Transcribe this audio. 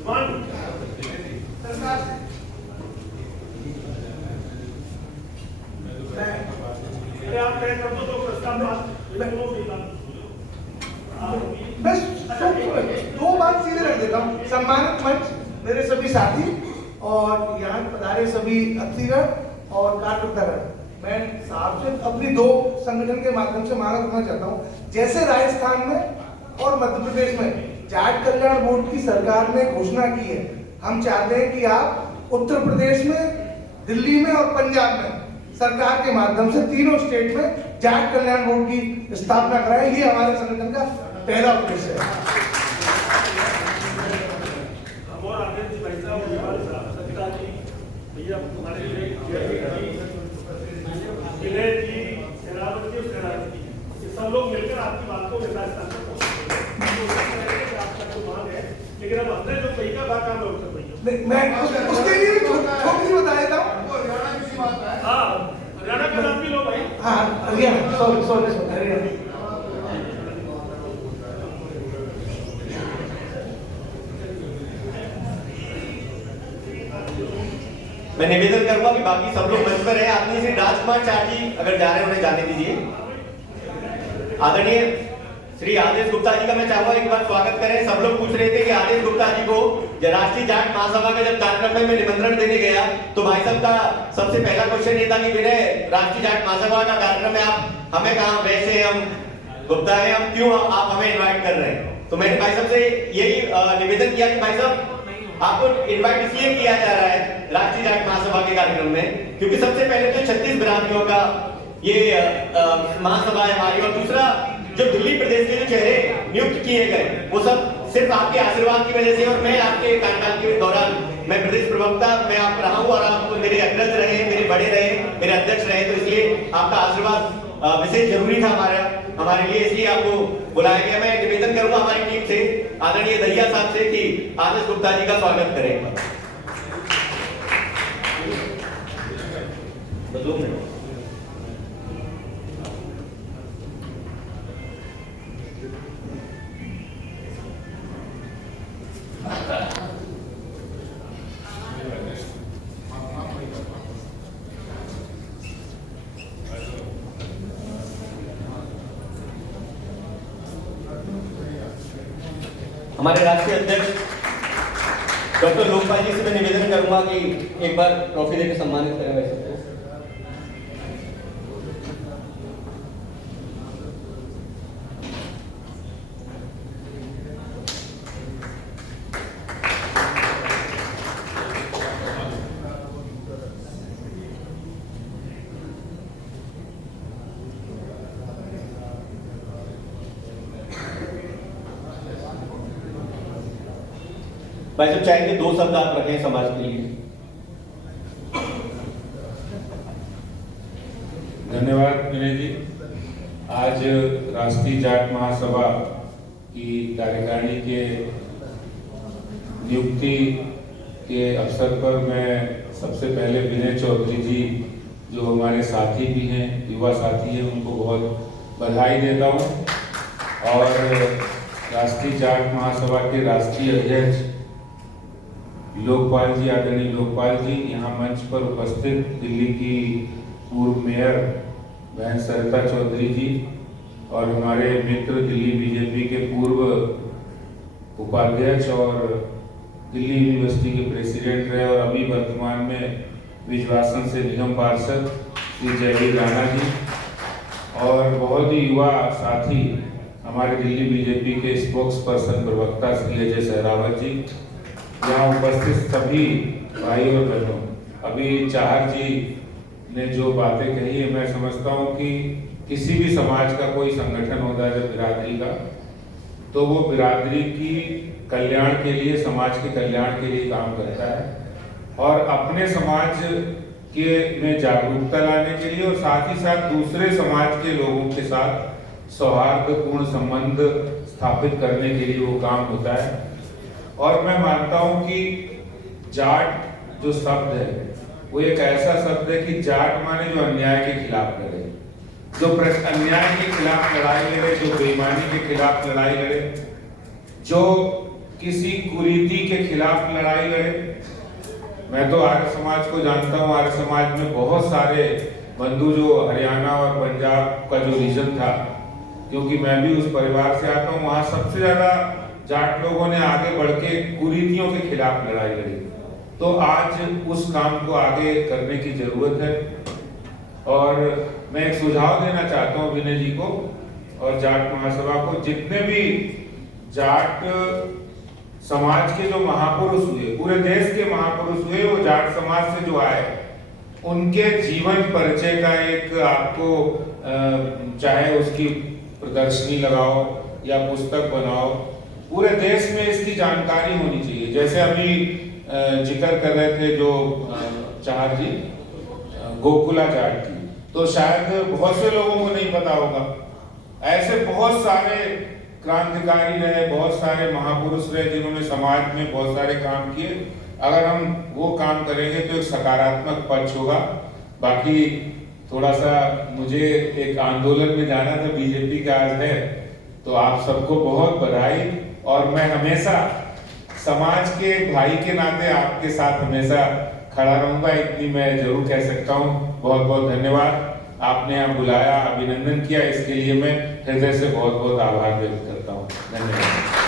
बस दो बात सीधे रख देता हूँ। सम्मानित मंच, मेरे सभी साथी और यहाँ पधारे सभी अतिथिगण और कार्यकर्तागण, मैं साहब से अपनी दो संगठन के माध्यम से मांग करना चाहता हूँ। जैसे राजस्थान में और मध्य प्रदेश में जाट कल्याण बोर्ड की सरकार ने घोषणा की है, हम चाहते हैं कि आप उत्तर प्रदेश में, दिल्ली में और पंजाब में सरकार के माध्यम से तीनों स्टेट में जाट कल्याण बोर्ड की स्थापना कराएं। ये हमारे संगठन का पहला उद्देश्य है। सब लोग मिलकर आपकी बात को लेकिन अब हमने जो कही का बात काम लोग मैं उसके लिए छोटी सी बता देता हूँ। हरियाणा का नाम भी लो भाई। हाँ, हरियाणा, सॉरी हरियाणा। मैं निवेदन करूंगा कि बाकी सब लोग मंच पर हैं। आदरणीय श्री राजकुमार चार जी अगर जा रहे हैं उन्हें जाने दीजिए। आदरणीय श्री आदेश गुप्ता जी का मैं चाहूंगा एक बार स्वागत करें। सब लोग पूछ रहे थे कि आदेश गुप्ता जी को राष्ट्रीय जाट महासभा का जब कार्यक्रम में निमंत्रण देने गया तो भाई साहब का सबसे पहला क्वेश्चन ये था कि विनय, राष्ट्रीय जाट महासभा का कार्यक्रम में आप हमें कहा, वैसे हम गुप्ता है, हम क्यों आप हमें इन्वाइट कर रहे हैं? तो मैंने भाई साहब से यही निवेदन किया कि भाई साहब आपको इन्वाइट इसलिए किया जा रहा है राष्ट्रीय जाट महासभा के कार्यक्रम में क्योंकि सबसे पहले तो 36 बिरादरियों का ये महासभा है हमारी, और दूसरा जो दिल्ली प्रदेश के जो चेहरे नियुक्त किए गए वो सब सिर्फ आपके आशीर्वाद की वजह से, और मैं आपके कार्यकाल के दौरान मैं प्रदेश प्रवक्ता मैं आप रहा हूँ और आप मेरे अग्रज रहे, मेरे बड़े रहे, मेरे अध्यक्ष रहे, तो इसलिए आपका आशीर्वाद विशेष जरूरी था हमारे लिए, इसलिए आपको बुलाया गया। मैं निवेदन करूंगा हमारी टीम से, आदरणीय दहिया साहब से कि आदेश गुप्ता जी का स्वागत करें। हमारे राष्ट्रीय अध्यक्ष डॉक्टर लोकपाल जी से मैं निवेदन करूंगा कि एक बार ट्रॉफी देकर सम्मानित करें वैसे तो। भाई साहब चाहेंगे 2 शब्द आप रखें समाज के लिए। धन्यवाद विनय जी। आज राष्ट्रीय जाट महासभा की कार्यकारिणी के नियुक्ति के अवसर पर मैं सबसे पहले विनय चौधरी जी जो हमारे साथी भी हैं, युवा साथी हैं, उनको बहुत बधाई देता हूं। और राष्ट्रीय जाट महासभा के राष्ट्रीय अध्यक्ष लोकपाल जी, आदरणीय लोकपाल जी, यहाँ मंच पर उपस्थित दिल्ली की पूर्व मेयर बहन सरिता चौधरी जी और हमारे मित्र दिल्ली बीजेपी के पूर्व उपाध्यक्ष और दिल्ली यूनिवर्सिटी के प्रेसिडेंट रहे और अभी वर्तमान में विश्वासन से निगम पार्षद श्री जयवीर राणा जी, और बहुत ही युवा साथी हमारे दिल्ली बीजेपी के स्पोक्स पर्सन प्रवक्ता श्री अजय सहरावत जी, यहाँ उपस्थित सभी भाई और बहनों। अभी चाहर जी ने जो बातें कही है, मैं समझता हूँ कि किसी भी समाज का कोई संगठन होता है जब बिरादरी का, तो वो बिरादरी की कल्याण के लिए, समाज के कल्याण के लिए काम करता है और अपने समाज के में जागरूकता लाने के लिए और साथ ही साथ दूसरे समाज के लोगों के साथ सौहार्दपूर्ण संबंध स्थापित करने के लिए वो काम होता है। और मैं मानता हूं कि जाट जो शब्द है वो एक ऐसा शब्द है कि जाट माने जो अन्याय के खिलाफ लड़े, जो अन्याय के खिलाफ लड़ाई लड़े, जो बेईमानी के खिलाफ लड़ाई लड़े, जो किसी कुरीति के खिलाफ लड़ाई लड़े। मैं तो आर्य समाज को जानता हूँ, आर्य समाज में बहुत सारे बंधु जो हरियाणा और पंजाब का जो रीजन था, क्योंकि मैं भी उस परिवार से आता हूँ, वहाँ सबसे ज्यादा जाट लोगों ने आगे बढ़ के कुरीतियों के खिलाफ लड़ाई लड़ी। तो आज उस काम को आगे करने की जरूरत है और मैं एक सुझाव देना चाहता हूँ विनय जी को और जाट महासभा को, जितने भी जाट समाज के जो महापुरुष हुए, पूरे देश के महापुरुष हुए, वो जाट समाज से जो आए, उनके जीवन परिचय का एक आपको चाहे उसकी प्रदर्शनी लगाओ या पुस्तक बनाओ, पूरे देश में इसकी जानकारी होनी चाहिए। जैसे अभी जिक्र कर रहे थे जो चार जी गोकुला जाट की, तो शायद बहुत से लोगों को नहीं पता होगा। ऐसे बहुत सारे क्रांतिकारी रहे, बहुत सारे महापुरुष रहे जिन्होंने समाज में बहुत सारे काम किए। अगर हम वो काम करेंगे तो एक सकारात्मक पक्ष होगा। बाकी थोड़ा सा मुझे एक आंदोलन में जाना था, बीजेपी का आज है, तो आप सबको बहुत बधाई। और मैं हमेशा समाज के भाई के नाते आपके साथ हमेशा खड़ा रहूंगा, इतनी मैं जरूर कह सकता हूँ। बहुत बहुत धन्यवाद, आपने यहाँ बुलाया, अभिनंदन किया, इसके लिए मैं हृदय से बहुत बहुत आभार व्यक्त करता हूँ। धन्यवाद।